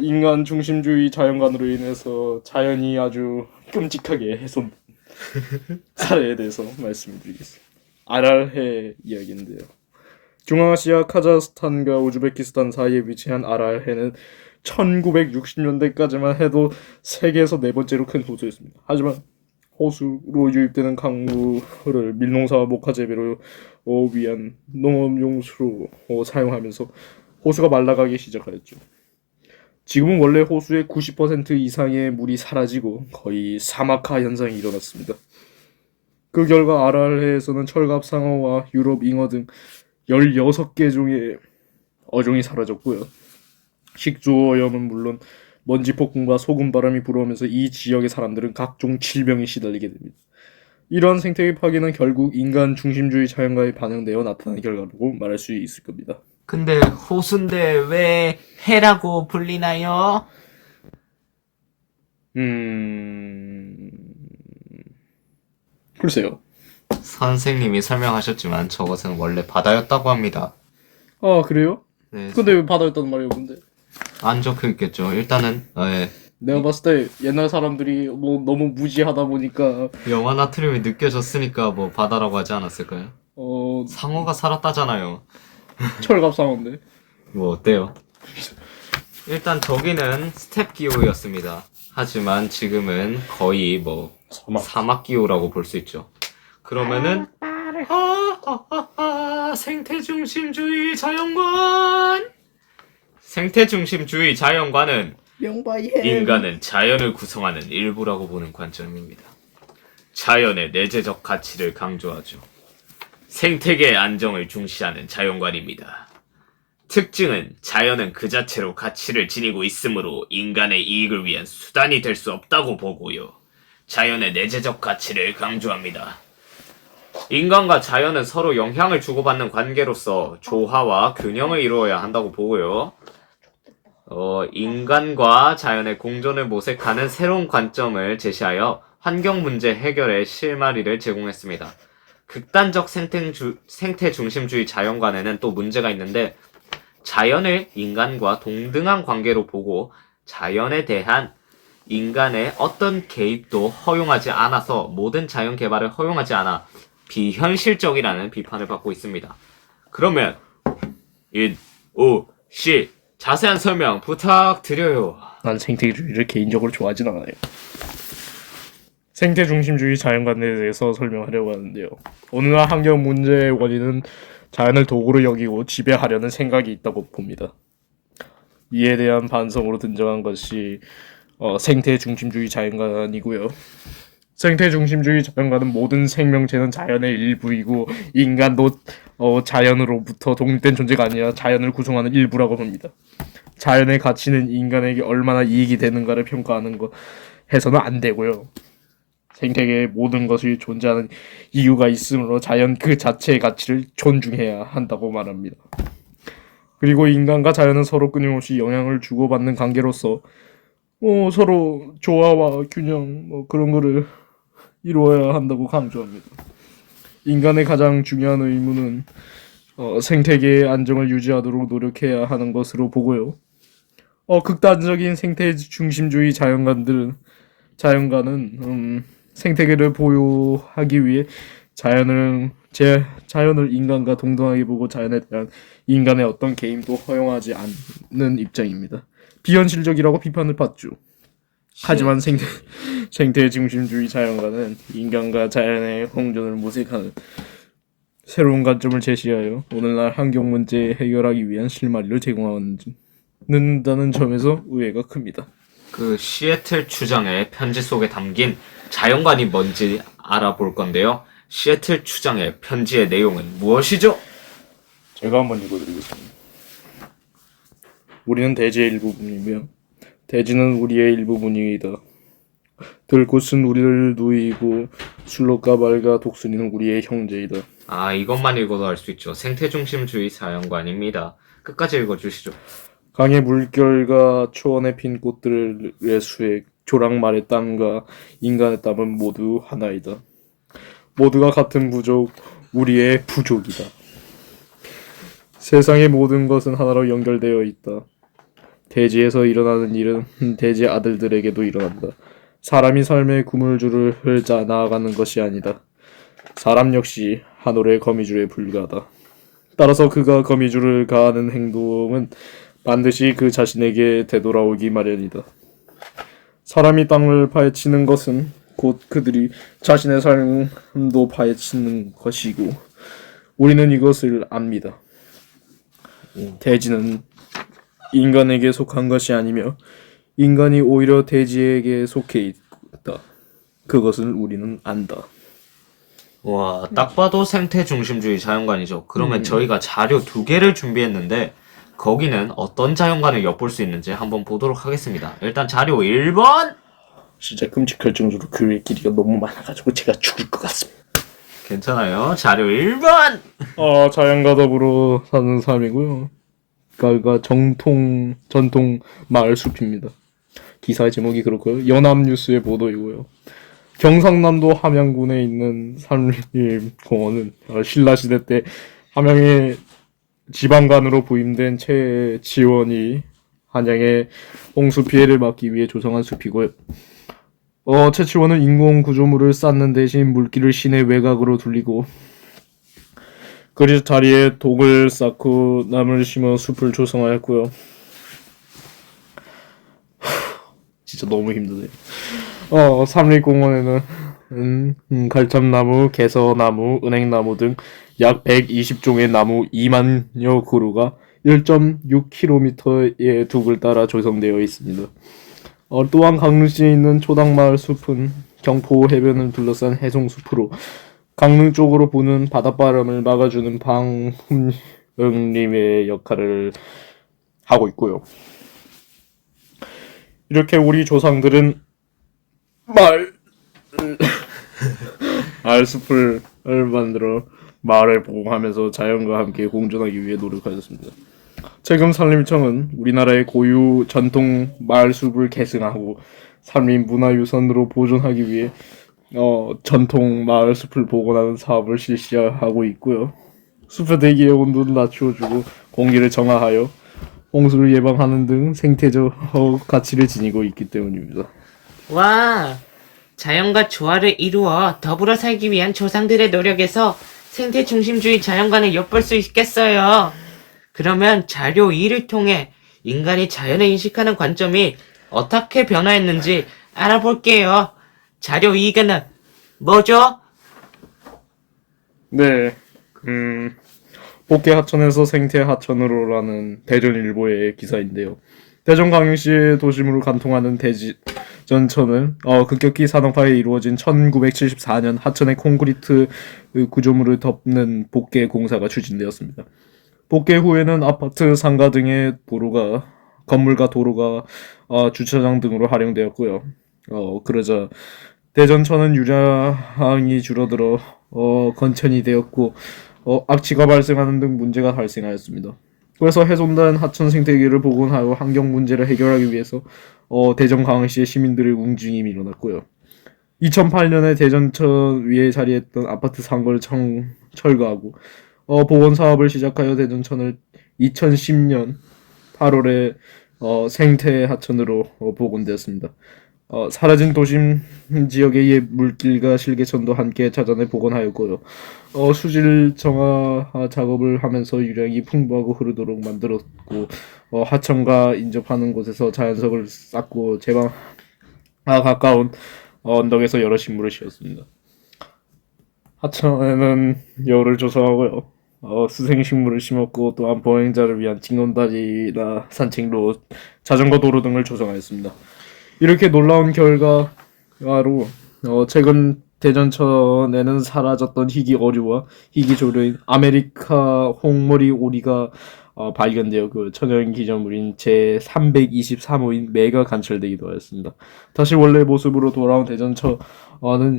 인간 중심주의 자연관으로 인해서 자연이 아주 끔찍하게 훼손 사례에 대해서 말씀드리겠습니다. 아랄해 이야기인데요. 중앙아시아 카자흐스탄과 우즈베키스탄 사이에 위치한 아랄해는 1960년대까지만 해도 세계에서 네 번째로 큰 호수였습니다. 하지만 호수로 유입되는 강물을 밀농사와 목화 재배로 위한 농업용수로 사용하면서 호수가 말라가기 시작하였죠. 지금은 원래 호수의 90% 이상의 물이 사라지고 거의 사막화 현상이 일어났습니다. 그 결과 아랄해에서는 철갑상어와 유럽 잉어 등 16개 종의 어종이 사라졌고요. 식중오염은 물론 먼지 폭풍과 소금 바람이 불어오면서 이 지역의 사람들은 각종 질병에 시달리게 됩니다. 이러한 생태계 파괴는 결국 인간 중심주의 자연과의 반영되어 나타난 결과라고 말할 수 있을 겁니다. 근데 호수인데 왜 해라고 불리나요? 글쎄요. 선생님이 설명하셨지만 저것은 원래 바다였다고 합니다. 아, 그래요? 네, 근데 왜 바다였다는 말이 없는데? 안 적혀 있겠죠. 일단은 내가 봤을 때 옛날 사람들이 뭐 너무 무지하다 보니까 영화 나트륨이 느껴졌으니까 뭐 바다라고 하지 않았을까요? 어 상어가 살았다잖아요. 철갑상어인데. 뭐 어때요? 일단 저기는 스텝 기후였습니다. 하지만 지금은 거의 뭐 사막 기후라고 볼 수 있죠. 그러면은 생태중심주의 자연관. 생태중심주의 자연관은 명바이 인간은 자연을 구성하는 일부라고 보는 관점입니다. 자연의 내재적 가치를 강조하죠. 생태계의 안정을 중시하는 자연관입니다. 특징은 자연은 그 자체로 가치를 지니고 있으므로 인간의 이익을 위한 수단이 될 수 없다고 보고요. 자연의 내재적 가치를 강조합니다. 인간과 자연은 서로 영향을 주고받는 관계로서 조화와 균형을 이루어야 한다고 보고요. 인간과 자연의 공존을 모색하는 새로운 관점을 제시하여 환경 문제 해결의 실마리를 제공했습니다. 극단적 생태 중심주의 자연관에는 또 문제가 있는데 자연을 인간과 동등한 관계로 보고 자연에 대한 인간의 어떤 개입도 허용하지 않아서 모든 자연 개발을 허용하지 않아 비현실적이라는 비판을 받고 있습니다. 그러면 씨 자세한 설명 부탁드려요. 난 생태주의를 개인적으로 좋아하진 않아요. 생태중심주의 자연관에 대해서 설명하려고 하는데요. 오늘날 환경 문제의 원인은 자연을 도구로 여기고 지배하려는 생각이 있다고 봅니다. 이에 대한 반성으로 등장한 것이 생태중심주의 자연관이고요. 생태중심주의 자연관은 모든 생명체는 자연의 일부이고 인간도 자연으로부터 독립된 존재가 아니라 자연을 구성하는 일부라고 봅니다. 자연의 가치는 인간에게 얼마나 이익이 되는가를 평가하는 것 해서는 안 되고요. 생태계의 모든 것이 존재하는 이유가 있으므로 자연 그 자체의 가치를 존중해야 한다고 말합니다. 그리고 인간과 자연은 서로 끊임없이 영향을 주고받는 관계로서 서로 조화와 균형 그런 거를 이루어야 한다고 강조합니다. 인간의 가장 중요한 의무는 생태계의 안정을 유지하도록 노력해야 하는 것으로 보고요. 극단적인 생태 중심주의 자연관은 생태계를 보호하기 위해 자연을 인간과 동등하게 보고 자연에 대한 인간의 어떤 개입도 허용하지 않는 입장입니다. 비현실적이라고 비판을 받죠. 하지만 생태 중심주의 자연관은 인간과 자연의 공존을 모색하는 새로운 관점을 제시하여 오늘날 환경 문제 해결하기 위한 실마리를 제공한다는 점에서 의외가 큽니다. 그 시애틀 추장의 편지 속에 담긴 자연관이 뭔지 알아볼 건데요. 시애틀 추장의 편지의 내용은 무엇이죠? 제가 한번 읽어드리겠습니다. 우리는 대지의 일부분이며 대지는 우리의 일부분이다. 들꽃은 우리를 누이고 술록과 말과 독수리는 우리의 형제이다. 이것만 읽어도 알 수 있죠. 생태중심주의 자연관입니다. 끝까지 읽어주시죠. 강의 물결과 초원에 핀 꽃들의 수액, 조랑말의 땀과 인간의 땀은 모두 하나이다. 모두가 같은 부족, 우리의 부족이다. 세상의 모든 것은 하나로 연결되어 있다. 대지에서 일어나는 일은 대지 아들들에게도 일어난다. 사람이 삶의 구물줄을 짜 나아가는 것이 아니다. 사람 역시 한 올의 거미줄에 불과하다. 따라서 그가 거미줄을 가하는 행동은 반드시 그 자신에게 되돌아오기 마련이다. 사람이 땅을 파헤치는 것은 곧 그들이 자신의 삶도 파헤치는 것이고 우리는 이것을 압니다. 대지는 인간에게 속한 것이 아니며 인간이 오히려 대지에게 속해 있다. 그것을 우리는 안다. 와, 딱 봐도 생태중심주의 자연관이죠. 그러면 저희가 자료 2개를 준비했는데 거기는 어떤 자연관을 엿볼 수 있는지 한번 보도록 하겠습니다. 일단 자료 1번! 진짜 끔찍할 정도로 글의 길이가 너무 많아가지고 제가 죽을 것 같습니다. 괜찮아요. 자료 1번! 자연과 더불어 사는 삶이고요. 그러니까 전통 마을 숲입니다. 기사의 제목이 그렇고요. 연합뉴스의 보도이고요. 경상남도 함양군에 있는 산림공원은 신라시대 때 함양의 지방관으로 부임된 최지원이 한양의 홍수 피해를 막기 위해 조성한 숲이고요. 최치원은 인공 구조물을 쌓는 대신 물길을 시내 외곽으로 돌리고 그 자리에 독을 쌓고 나무를 심어 숲을 조성하였고요. 진짜 너무 힘드네요. 삼립공원에는 갈참나무, 개서나무, 은행나무 등 약 120종의 나무 2만여 그루가 1.6km의 둑을 따라 조성되어 있습니다. 또한 강릉시에 있는 초당마을 숲은 경포 해변을 둘러싼 해송숲으로 강릉 쪽으로 부는 바닷바람을 막아주는 방음림의 역할을 하고 있고요. 이렇게 우리 조상들은 알숲을 만들어 마을을 보호하면서 자연과 함께 공존하기 위해 노력하였습니다. 최근 산림청은 우리나라의 고유 전통 마을숲을 계승하고 산림문화유산으로 보존하기 위해 전통 마을숲을 복원하는 사업을 실시하고 있고요. 숲의 대기의 온도를 낮추어주고 공기를 정화하여 홍수를 예방하는 등 생태적 가치를 지니고 있기 때문입니다. 와, 자연과 조화를 이루어 더불어 살기 위한 조상들의 노력에서 생태 중심주의 자연관을 엿볼 수 있겠어요. 그러면 자료 2를 통해 인간이 자연을 인식하는 관점이 어떻게 변화했는지 알아볼게요. 자료 2는 뭐죠? 네, 복개 하천에서 생태 하천으로라는 대전일보의 기사인데요. 대전 광역시의 도심으로 관통하는 대전천은 급격히 산업화에 이루어진 1974년 하천의 콘크리트 구조물을 덮는 복개 공사가 추진되었습니다. 복개 후에는 아파트, 상가 등의 건물과 도로가 주차장 등으로 활용되었고요. 그러자 대전천은 유량이 줄어들어 건천이 되었고 악취가 발생하는 등 문제가 발생하였습니다. 그래서 훼손된 하천 생태계를 복원하여 환경 문제를 해결하기 위해서 대전광역시의 시민들의 움직임이 일어났고요. 2008년에 대전천 위에 자리했던 아파트 상가를 철거하고 복원 사업을 시작하여 대전천을 2010년 8월에 생태 하천으로 복원되었습니다. 사라진 도심 지역의 옛 물길과 실개천도 함께 찾아내 복원하였고요. 수질 정화 작업을 하면서 유량이 풍부하고 흐르도록 만들었고 하천과 인접하는 곳에서 자연석을 쌓고 제방 가까운 언덕에서 여러 식물을 심었습니다. 하천에는 여우를 조성하고요. 수생식물을 심었고 또한 보행자를 위한 징검다리나 산책로, 자전거 도로 등을 조성하였습니다. 이렇게 놀라운 결과로 최근 대전천에는 사라졌던 희귀 어류와 희귀 조류인 아메리카 홍머리 오리가 발견되어 그 천연 기념물인 제323호인 매가 관찰되기도 하였습니다. 다시 원래 모습으로 돌아온 대전천은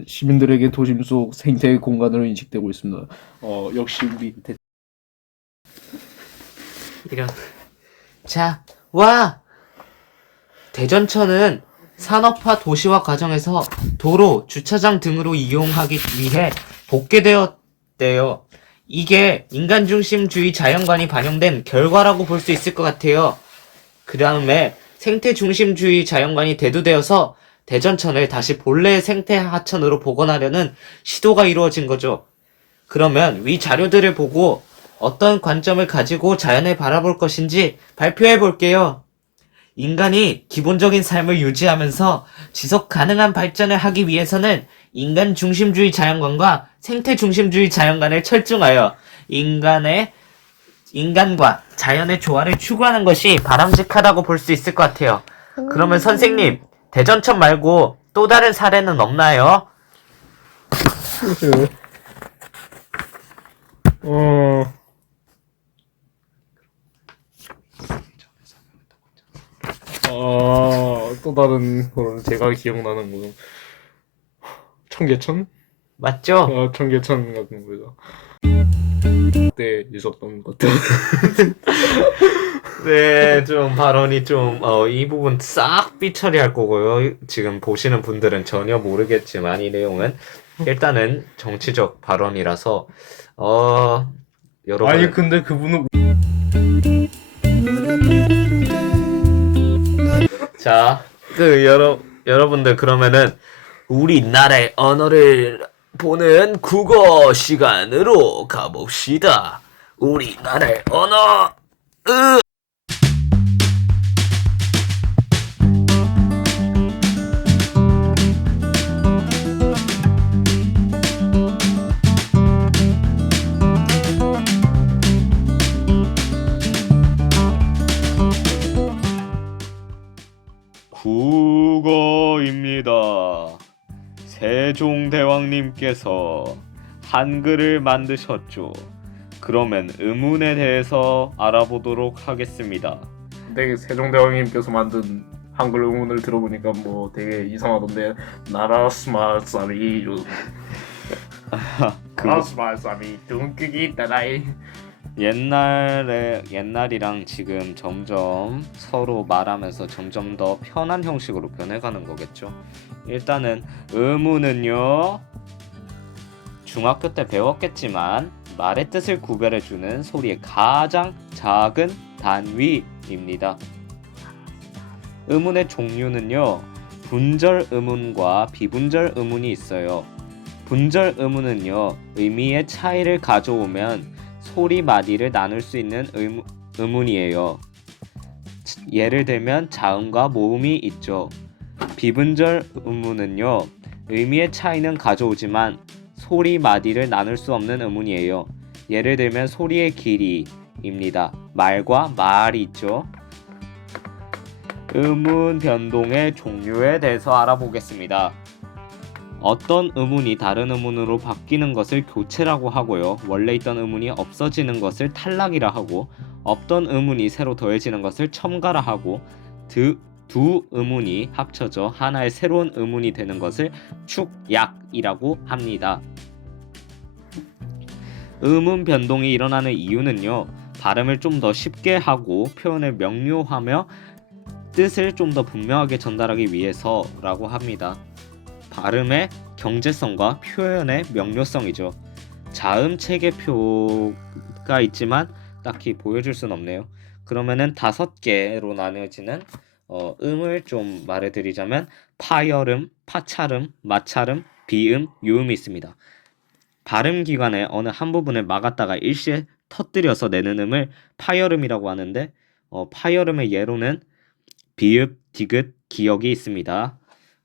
시민들에게 도심 속 생태 공간으로 인식되고 있습니다. 역시 우리 이런. 자, 와! 대전천은 산업화 도시화 과정에서 도로, 주차장 등으로 이용하기 위해 복개되었대요. 이게 인간중심주의 자연관이 반영된 결과라고 볼 수 있을 것 같아요. 그 다음에 생태중심주의 자연관이 대두되어서 대전천을 다시 본래의 생태하천으로 복원하려는 시도가 이루어진 거죠. 그러면 위 자료들을 보고 어떤 관점을 가지고 자연을 바라볼 것인지 발표해 볼게요. 인간이 기본적인 삶을 유지하면서 지속 가능한 발전을 하기 위해서는 인간 중심주의 자연관과 생태 중심주의 자연관을 철중하여 인간과 자연의 조화를 추구하는 것이 바람직하다고 볼 수 있을 것 같아요. 그러면 선생님, 대전천 말고 또 다른 사례는 없나요? 또 다른 거는 제가 기억나는 거는 청계천? 맞죠? 청계천 같은 거죠. 그때 있었던 것들. 네, 좀 발언이 좀, 이 부분 싹 삐처리할 거고요. 지금 보시는 분들은 전혀 모르겠지만 이 내용은 일단은 정치적 발언이라서, 여러분. 아니 근데 그분은 자, 여러분들 그러면은 우리나라의 언어를 보는 국어 시간으로 가봅시다. 우리나라의 언어, 국어입니다. 세종대왕님께서 한글을 만드셨죠. 그러면 의문에 대해서 알아보도록 하겠습니다. 근데 세종대왕님께서 만든 한글 의문을 들어보니까 뭐 되게 이상하던데 나라스마사미 나라스마사미 둥기기 따라이 옛날이랑 지금 점점 서로 말하면서 점점 더 편한 형식으로 변해가는 거겠죠. 일단은 의문은요, 중학교 때 배웠겠지만 말의 뜻을 구별해주는 소리의 가장 작은 단위입니다. 의문의 종류는요, 분절 의문과 비분절 의문이 있어요. 분절 의문은요, 의미의 차이를 가져오면 소리 마디를 나눌 수 있는 의문이에요. 예를 들면 자음과 모음이 있죠. 비분절 의문은요, 의미의 차이는 가져오지만 소리 마디를 나눌 수 없는 의문이에요. 예를 들면 소리의 길이입니다. 말과 말이 있죠. 의문 변동의 종류에 대해서 알아보겠습니다. 어떤 의문이 다른 의문으로 바뀌는 것을 교체라고 하고요. 원래 있던 의문이 없어지는 것을 탈락이라 하고, 없던 의문이 새로 더해지는 것을 첨가라 하고, 두 의문이 합쳐져 하나의 새로운 의문이 되는 것을 축약이라고 합니다. 의문 변동이 일어나는 이유는요, 발음을 좀 더 쉽게 하고 표현을 명료하며 뜻을 좀 더 분명하게 전달하기 위해서라고 합니다. 발음의 경제성과 표현의 명료성이죠. 자음 체계표가 있지만 딱히 보여줄 순 없네요. 그러면은 5개로 나뉘어지는 음을 좀 말해드리자면 파열음, 파찰음, 마찰음, 비음, 유음이 있습니다. 발음 기관의 어느 한 부분을 막았다가 일시에 터뜨려서 내는 음을 파열음이라고 하는데, 파열음의 예로는 비읍, 디귿, 기역이 있습니다.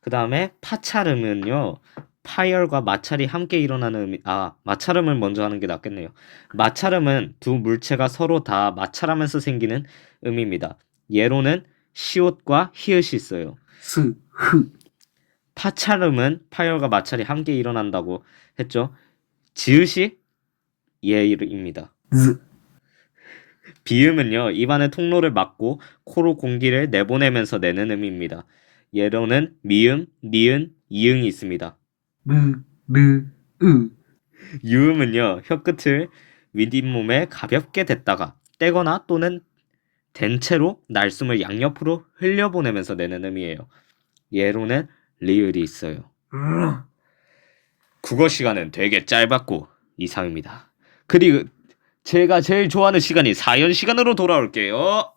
그 다음에 파찰음은요, 파열과 마찰이 함께 일어나는 마찰음을 먼저 하는 게 낫겠네요. 마찰음은 두 물체가 서로 다 마찰하면서 생기는 음입니다. 예로는 시옷과 히읗이 있어요. 파찰음은 파열과 마찰이 함께 일어난다고 했죠. 지읒이 예입니다. 비음은요, 입안의 통로를 막고 코로 공기를 내보내면서 내는 음입니다. 예로는 미음, 니은, 이응이 있습니다. 유음은요, 혀끝을 윗잇몸에 가볍게 댔다가 떼거나 또는 댄 채로 날숨을 양옆으로 흘려보내면서 내는 음이에요. 예로는 리을이 있어요. 국어 시간은 되게 짧았고 이상입니다. 그리고 제가 제일 좋아하는 시간이 사연 시간으로 돌아올게요.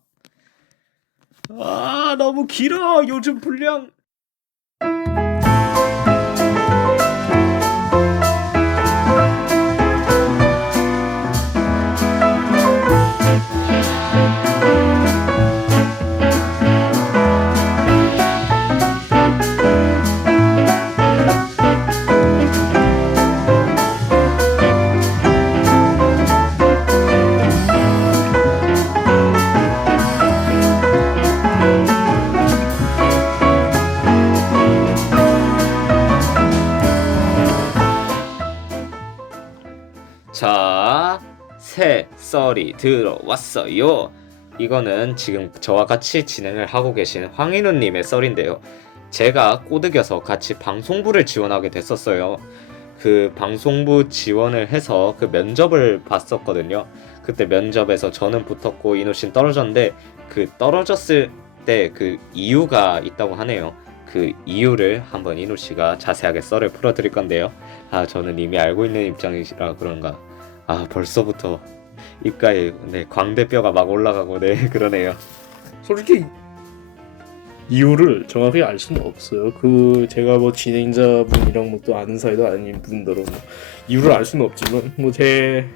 너무 길어. 요즘 분량. 자, 새 썰이 들어왔어요. 이거는 지금 저와 같이 진행을 하고 계신 황인우님의 썰인데요. 제가 꼬드겨서 같이 방송부를 지원하게 됐었어요. 그 방송부 지원을 해서 그 면접을 봤었거든요. 그때 면접에서 저는 붙었고 이누씨는 떨어졌는데, 그 떨어졌을 때 그 이유가 있다고 하네요. 그 이유를 한번 이누씨가 자세하게 썰을 풀어드릴 건데요. 저는 이미 알고 있는 입장이라 그런가. 벌써부터 입가에 광대뼈가 막 올라가고 그러네요. 솔직히 이유를 정확히 알 수는 없어요. 제가 뭐 진행자분이랑 뭐 또 아는 사이도 아닌 분들은 이유를 알 수는 없지만, 뭐 제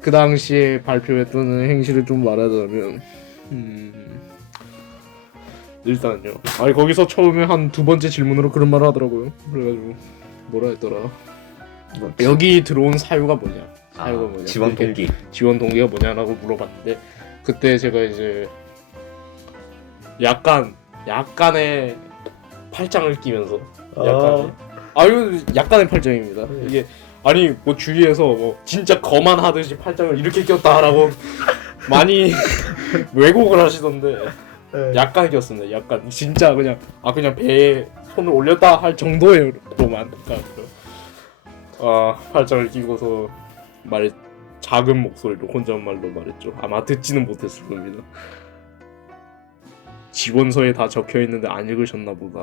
그 당시에 발표했던 행실을 좀 말하자면, 일단요. 거기서 처음에 한 2번째 질문으로 그런 말을 하더라고요. 그래가지고 뭐라 했더라. 여기 들어온 사유가 뭐냐? 지원 동기. 지원 동기가 뭐냐라고 물어봤는데, 그때 제가 이제 약간의 팔짱을 끼면서 아유 약간의 팔짱입니다. 이게 아니 뭐 주위에서 뭐 진짜 거만하듯이 팔짱을 이렇게 꼈다라고 많이 왜곡을 하시던데 약간 꼈습니다. 약간 진짜 그냥 그냥 배에 손을 올렸다 할 정도로만 팔짱을 끼고서 작은 목소리로 혼잣말로 말했죠. 아마 듣지는 못했을 겁니다. 지원서에 다 적혀 있는데 안 읽으셨나 보다.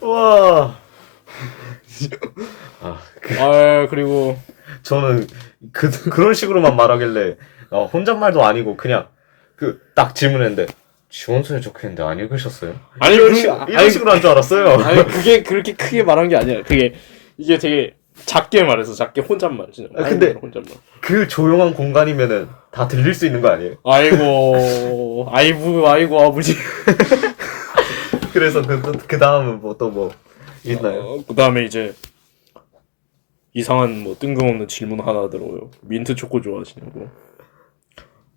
와. 그리고 저는 그런 식으로만 말하길래 혼잣말도 아니고 그냥 그 딱 질문했는데 지원서에 적혀있는데 안 읽으셨어요? 아니 이런 식으로 한 줄 알았어요. 아니 그게 그렇게 크게 말한 게 아니야. 이게 되게 작게 말해서 작게 혼잣말 진짜. 근데 혼잣말. 그 조용한 공간이면은 다 들릴 수 있는 거 아니에요? 아이고 아버지. 그래서 그 다음은 뭐 또 뭐 있나요? 그 다음에 이제 이상한 뭐 뜬금없는 질문 하나 하더라고요. 민트 초코 좋아하시냐고.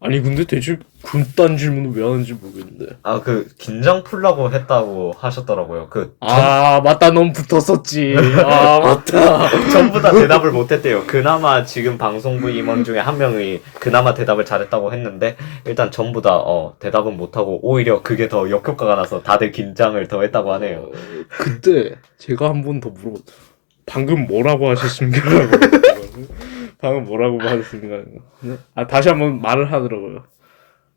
아니 근데 대체 그딴 질문을 왜 하는지 모르겠는데. 그 긴장 풀라고 했다고 하셨더라고요. 맞다, 넌 붙었었지. 맞다. 전부 다 대답을 못했대요. 그나마 지금 방송부 임원 중에 한 명이 그나마 대답을 잘했다고 했는데 일단 전부 다 대답은 못하고 오히려 그게 더 역효과가 나서 다들 긴장을 더 했다고 하네요. 그때 제가 한 번 더 방금 뭐라고 하셨습니까? 방금 뭐라고 하셨습니까? 다시 한번 말을 하더라고요.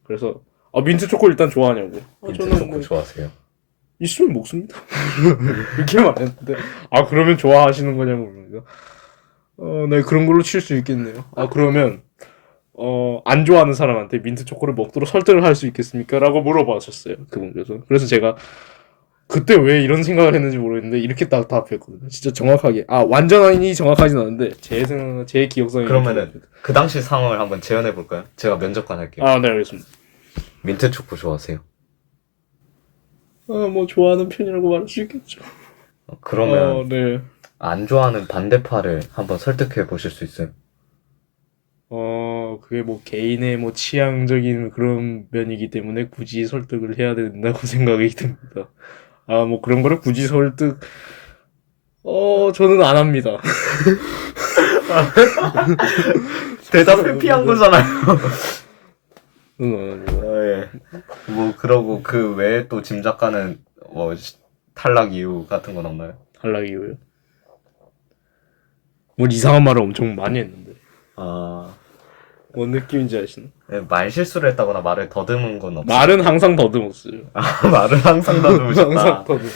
그래서 민트 초코 일단 좋아하냐고. 민트 저는 초코 좋아하세요? 있으면 먹습니다. 이렇게 말했는데 그러면 좋아하시는 거냐고 물으니까 네 그런 걸로 칠 수 있겠네요. 그러면 안 좋아하는 사람한테 민트 초코를 먹도록 설득을 할 수 있겠습니까? 라고 물어봤었어요. 그분께서. 그래서 제가 그때 왜 이런 생각을 했는지 모르겠는데 이렇게 딱 답했거든요. 진짜 정확하게 완전히 정확하진 않은데 제 기억상에 그러면은 그 당시 상황을 한번 재현해 볼까요? 제가 면접관 할게요. 네 알겠습니다. 민트 초코 좋아하세요? 뭐 좋아하는 편이라고 말할 수 있겠죠. 그러면 네. 안 좋아하는 반대파를 한번 설득해 보실 수 있어요? 그게 뭐 개인의 뭐 취향적인 그런 면이기 때문에 굳이 설득을 해야 된다고 생각이 듭니다. 뭐 그런 거를 굳이 설득 저는 안 합니다. 대답을 피한 거잖아요. 저는 안 합니다. 예. 뭐 그러고 그 외에 또 짐작가는 뭐 탈락 이유 같은 건 없나요? 탈락 이유요? 뭐 이상한 말을 엄청 많이 했는데 뭔 느낌인지 아시나? 말 실수를 했다거나 말을 더듬은 건 없어요. 말은 항상 더듬었어요. 말을 항상 더듬으셨다. 항상 더듬.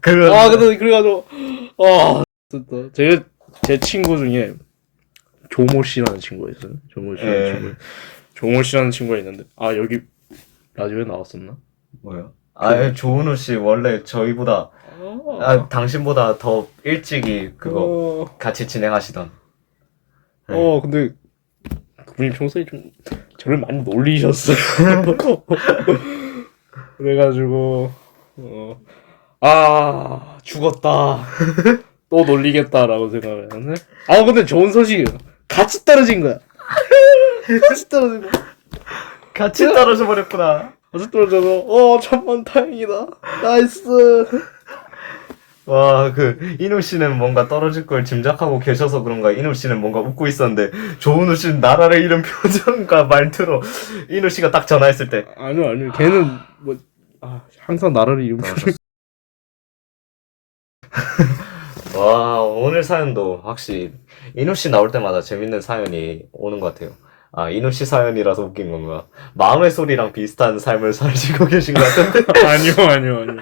근데 그래가지고 진짜 제 친구 중에 조모 씨라는 친구가 있어요. 조모 씨라는 친구가 있는데 여기 라디오에 나왔었나? 뭐요? 조은우 씨 원래 저희보다 당신보다 더 일찍이 그거 같이 진행하시던. 근데 그분이 평소에 좀 저를 많이 놀리셨어요. 그래가지고 죽었다. 또 놀리겠다라고 생각을 했는데 근데 좋은 소식이에요. 같이 떨어진 거야. 같이 떨어져 버렸구나. 같이 떨어져서 천만 다행이다. 나이스. 와, 이누 씨는 뭔가 떨어질 걸 짐작하고 계셔서 그런가 이누 씨는 뭔가 웃고 있었는데 조은우 씨는 나라를 잃은 표정과 말투로 이누 씨가 딱 전화했을 때 아니요 걔는 뭐 항상 나라를 잃은 표정. 와, 오늘 사연도 확실히 이누 씨 나올 때마다 재밌는 사연이 오는 것 같아요. 이누 씨 사연이라서 웃긴 건가? 마음의 소리랑 비슷한 삶을 살시고 계신 것 같은데. 아니요.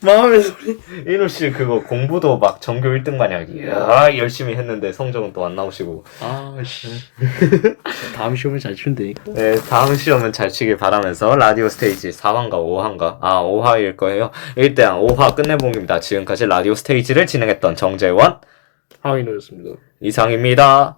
마음의 소리. 이누 씨 그거 공부도 막 전교 1등 마냥 열심히 했는데 성적은 또 안 나오시고. 다음 시험을 잘 치면 되니까. 네, 다음 시험은 잘 치길 바라면서 라디오 스테이지 4화인가 5화인가? 5화일 거예요. 일단 5화 끝내봅니다. 지금까지 라디오 스테이지를 진행했던 정재원, 하인호였습니다. 이상입니다.